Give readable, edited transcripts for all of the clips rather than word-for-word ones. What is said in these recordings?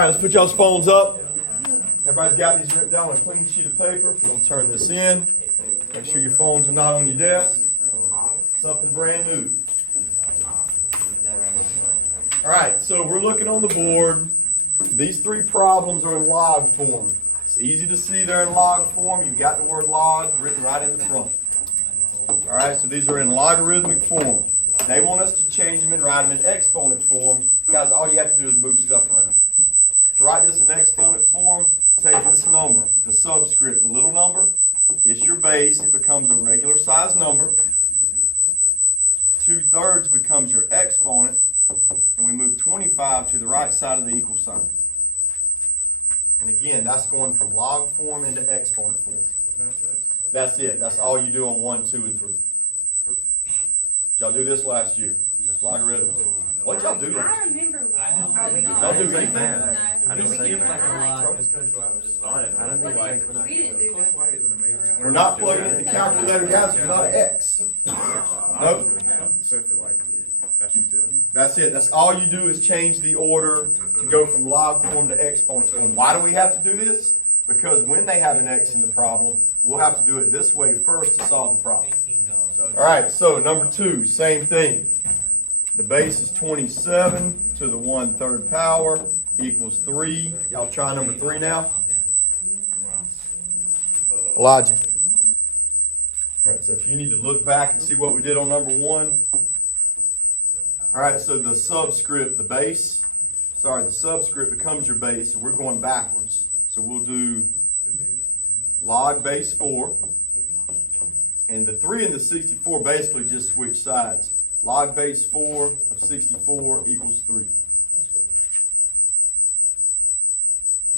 right, let's put y'all's phones up. Everybody's got these written down on a clean sheet of paper. We'll turn this in. Make sure your phones are not on your desk. Something brand new. All right, so we're looking on the board. These three problems are in log form. It's easy to see they're in log form. You've got the word log written right in the front. All right, so these are in logarithmic form. They want us to change them and write them in exponent form. Guys, all you have to do is move stuff around. To write this in exponent form, take this number, the subscript, the little number. It's your base. It becomes a regular size number. 2/3 becomes your exponent. And we move 25 to the right side of the equal sign. And again, that's going from log form into exponent form. That's it. That's all you do on 1, 2, and 3. Did y'all do this last year? Logarithms. What did y'all do last year? I remember. Y'all do anything? I didn't say that. I don't think we didn't do that. We're not plugging in the calculator, guys. There's not an X. Nope. That's it. That's all you do is change the order to go from log form to exponent form. Why do we have to do this? Because when they have an X in the problem, we'll have to do it this way first to solve the problem. All right, so number 2, same thing. The base is 27 to the 1/3 power equals 3. Y'all try number 3 now. Elijah. All right, so if you need to look back and see what we did on number 1. All right, so the subscript, the subscript becomes your base, so we're going backwards. So we'll do log base 4. And the 3 and the 64 basically just switch sides. Log base 4 of 64 equals 3.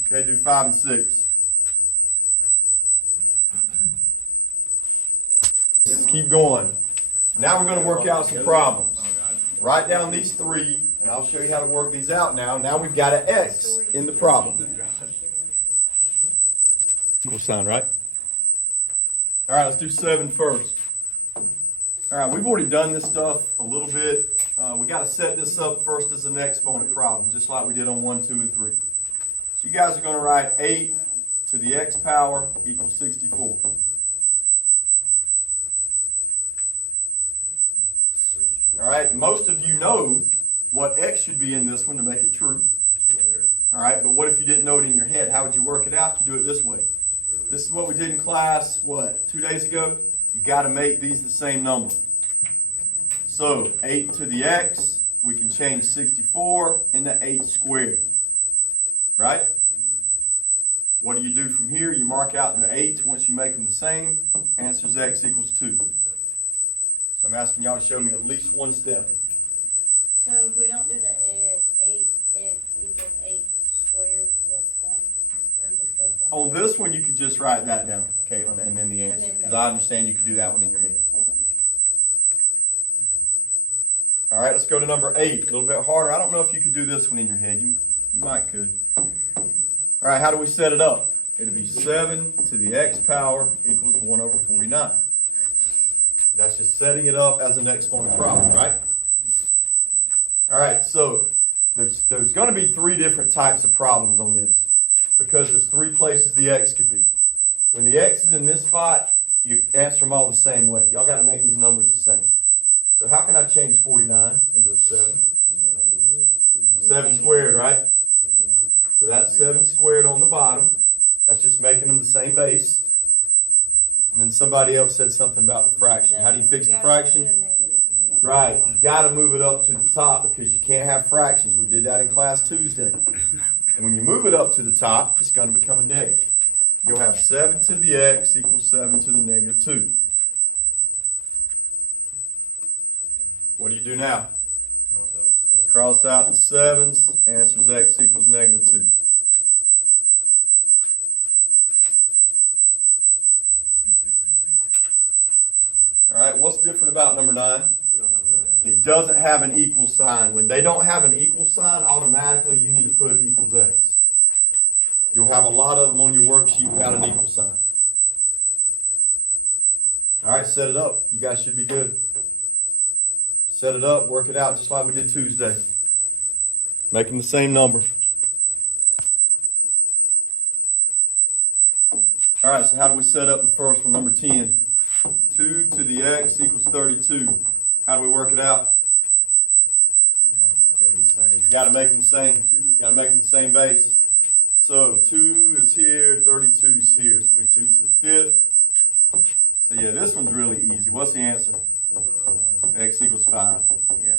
Okay, do 5 and 6. Let's keep going. Now we're going to work out some problems. Write down these 3, and I'll show you how to work these out now. Now we've got an X in the problem. Equal sign, right? All right, let's do 7 first. All right, we've already done this stuff a little bit. We got to set this up first as an exponent problem, just like we did on 1, 2, and 3. So you guys are going to write 8 to the x power equals 64. All right, most of you know what x should be in this one to make it true. All right, but what if you didn't know it in your head? How would you work it out? You do it this way. This is what we did in class, 2 days ago? You got to make these the same number. So 8 to the x, we can change 64 into 8 squared. Right? What do you do from here? You mark out the 8s once you make them the same. Answer's x equals 2. So I'm asking y'all to show me at least one step. So if we don't do the 8x equals 8 squared, that's fine. We just go from On this one, you could just write that down, Caitlin, and then the answer. Because I understand you could do that one in your head. Okay. All right, let's go to number 8. A little bit harder. I don't know if you could do this one in your head. You might could. All right, how do we set it up? It'll be 7 to the x power equals 1 over 49. That's just setting it up as an exponent problem, right? All right, so there's going to be 3 different types of problems on this because there's 3 places the x could be. When the x is in this spot, you answer them all the same way. Y'all got to make these numbers the same. So how can I change 49 into a 7? 7 squared, right? So that's 7 squared on the bottom. That's just making them the same base. And then somebody else said something about the fraction. How do you fix the fraction? Right, you got to move it up to the top because you can't have fractions. We did that in class Tuesday. And when you move it up to the top, it's going to become a negative. You'll have 7 to the x equals 7 to the negative 2. What do you do now? Cross out the 7s. Answer's x equals negative 2. All right, what's different about number 9? It doesn't have an equal sign. When they don't have an equal sign, automatically you need to put equals x. You'll have a lot of them on your worksheet without an equal sign. All right, set it up. You guys should be good. Set it up, work it out just like we did Tuesday. Make them the same number. All right, so how do we set up the first one, number 10? 2 to the x equals 32. How do we work it out? Got to make them the same. Got to make them the same base. So 2 is here, 32 is here. It's going to be 2 to the 5th. So yeah, this one's really easy. What's the answer? X equals 5. Yeah.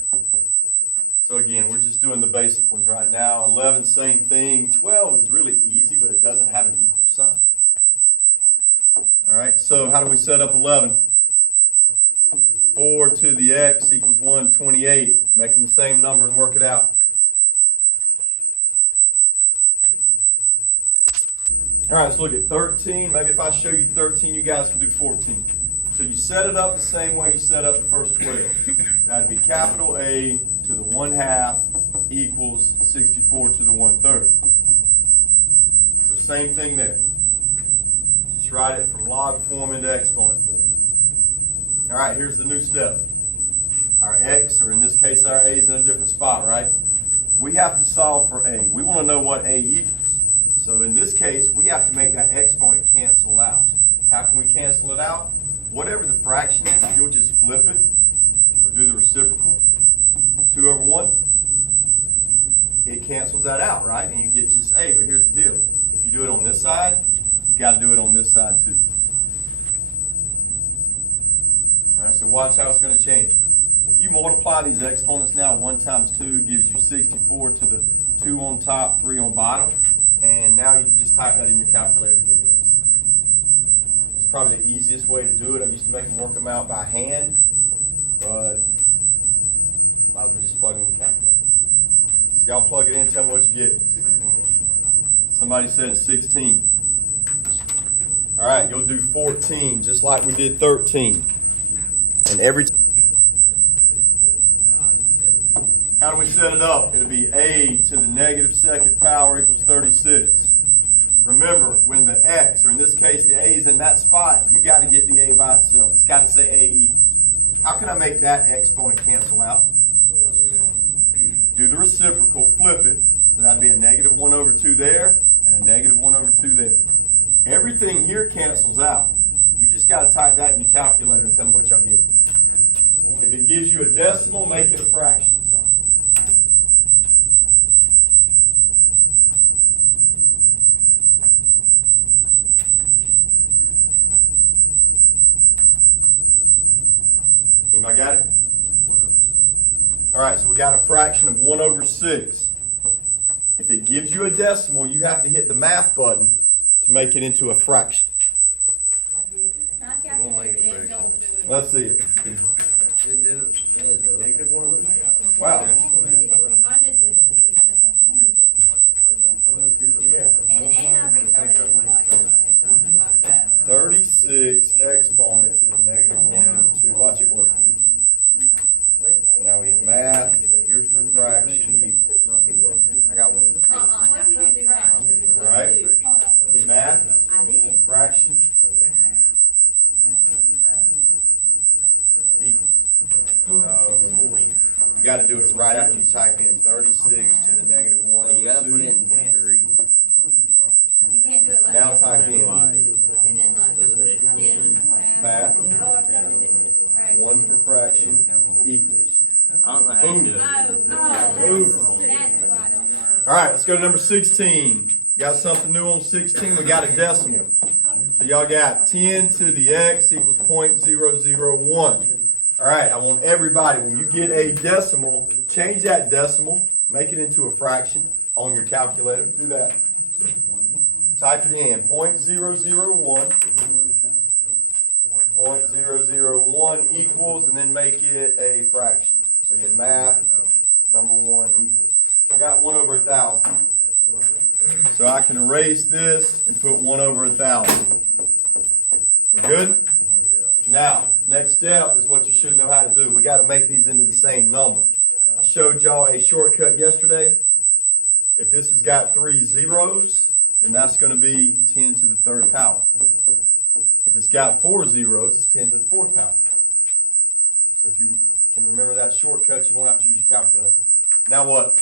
So again, we're just doing the basic ones right now. 11, same thing. 12 is really easy, but it doesn't have an equal sign. All right, so how do we set up 11? 4 to the x equals 128. Make them the same number and work it out. All right, let's look at 13. Maybe if I show you 13, you guys can do 14. So you set it up the same way you set up the first 12. That'd be capital A to the 1/2 equals 64 to the 1/3. So same thing there. Just write it from log form into exponent form. All right, here's the new step. Our x, or in this case our a, is in a different spot, right? We have to solve for a. We want to know what a equals. So in this case, we have to make that exponent cancel out. How can we cancel it out? Whatever the fraction is, if you'll just flip it, or do the reciprocal, 2 over 1, it cancels that out, right? And you get just a, but here's the deal. If you do it on this side, you got to do it on this side too. All right, so watch how it's going to change. If you multiply these exponents now, 1 times 2 gives you 64 to the 2 on top, 3 on bottom. And now you can just type that in your calculator and get the answer. It's probably the easiest way to do it. I used to make them work them out by hand, but might as well just plug them in the calculator. So y'all plug it in, tell me what you get. Somebody said 16. All right, you'll do 14, just like we did 13. And every how do we set it up? It'll be a to the negative second power equals 36. Remember, when the x, or in this case the a is in that spot, you got to get the a by itself. It's got to say a equals. How can I make that exponent cancel out? Do the reciprocal, flip it. So that'd be a negative 1 over 2 there, and a negative 1 over 2 there. Everything here cancels out. You just got to type that in your calculator and tell me what y'all get. If it gives you a decimal, make it a fraction. Anybody got it? All right, so we got a fraction of 1 over 6. If it gives you a decimal, you have to hit the math button to make it into a fraction. We'll make it a fraction. Let's see it. It did it. Negative 1 over 6. Wow. Yeah. And I restarted it a lot. 36 exponent to the negative 1 over 2. Watch it work for me, too. Now we hit math, fraction equals. I got one. Now come do fractions. All right. Hold on. Hit math, I did. fraction equals. No. You got to do it right after you type in 36 to the negative 1 over 2. You gotta put it in degree. You can't do it like Now this. type in And then like this, math, Oh, I forgot to do it. Fraction. 1 for fraction equals. I don't know how to do it. Oh, that's why I don't know. All right, let's go to number 16. Got something new on 16? We got a decimal. So y'all got 10 to the x equals 0.001. All right, I want everybody, when you get a decimal, change that decimal, make it into a fraction on your calculator. Do that. Type it in, 0.001. 0.001 equals, and then make it a fraction. So you get math, number 1 equals. I got 1 over 1,000. So I can erase this and put 1 over 1,000. We're good? Now, next step is what you should know how to do. We got to make these into the same number. I showed y'all a shortcut yesterday. If this has got 3 zeros, then that's going to be 10 to the 3rd power. If it's got 4 zeros, it's 10 to the 4th power. So if you can remember that shortcut, you won't have to use your calculator. Now what?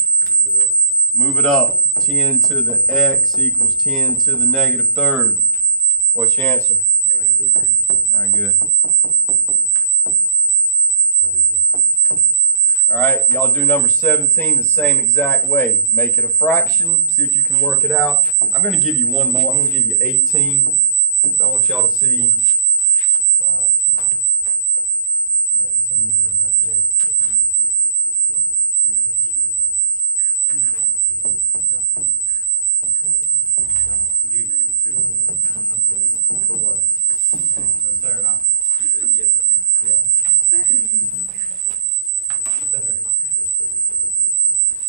Move it up. 10 to the x equals 10 to the negative 3rd. What What's your answer? All right, good. All right, y'all do number 17 the same exact way. Make it a fraction, see if you can work it out. I'm going to give you one more. I'm going to give you 18, because I want y'all to see.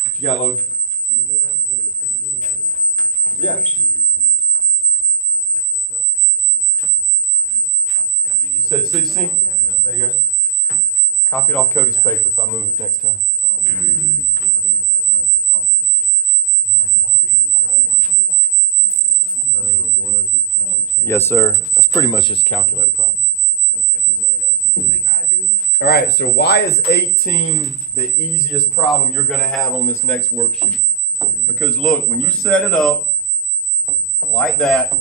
What you got, Logan? Yeah. You said 16? There you go. Copy it off Cody's paper if I move it next time. Yes, sir. That's pretty much just a calculator problem. All right, so why is 18 the easiest problem you're going to have on this next worksheet? Because look, when you set it up like that,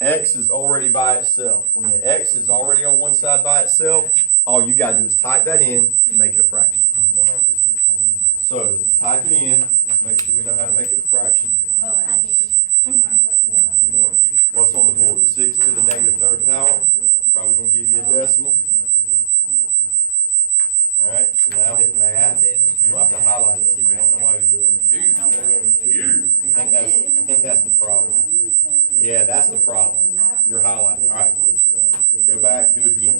x is already by itself. When your x is already on one side by itself, all you got to do is type that in and make it a fraction. So type it in. Let's make sure we know how to make it a fraction. What's on the board? 6 to the negative third power. Probably going to give you a decimal. All right, so now hit math. You'll have to highlight it, so you don't know why you're doing this. I think that's the problem. Yeah, that's the problem. You're highlighting. All right, go back, do it again.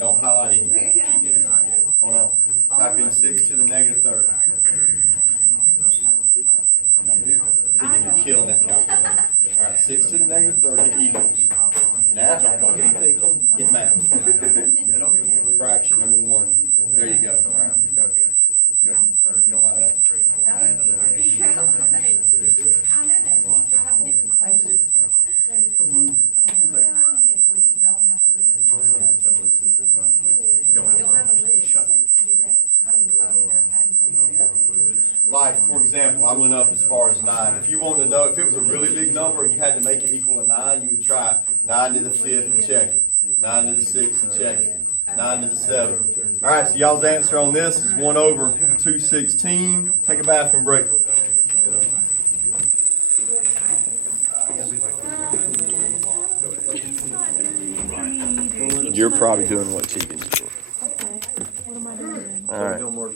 Don't highlight anything. Hold on. Type in 6 to the negative third. You're killing that calculator. All right, 6 to the negative third, hit equals. Now, don't hit anything, hit math. Fraction, number 1. There you go. All right, go. You don't like that? I know that's neat, so I have a different question. So, if we don't have a list, we don't have a list to do that, how do we figure it out? Like, for example, I went up as far as 9. If you wanted to know, if it was a really big number and you had to make it equal to 9, you would try 9 to the 5th and check it. 9 to the 6th and check it. 9 to the 7th. All right, so y'all's answer on this is 1 over 216. Take a bathroom break. You're probably doing what Tegan's doing. Okay. What am I doing? All right. No more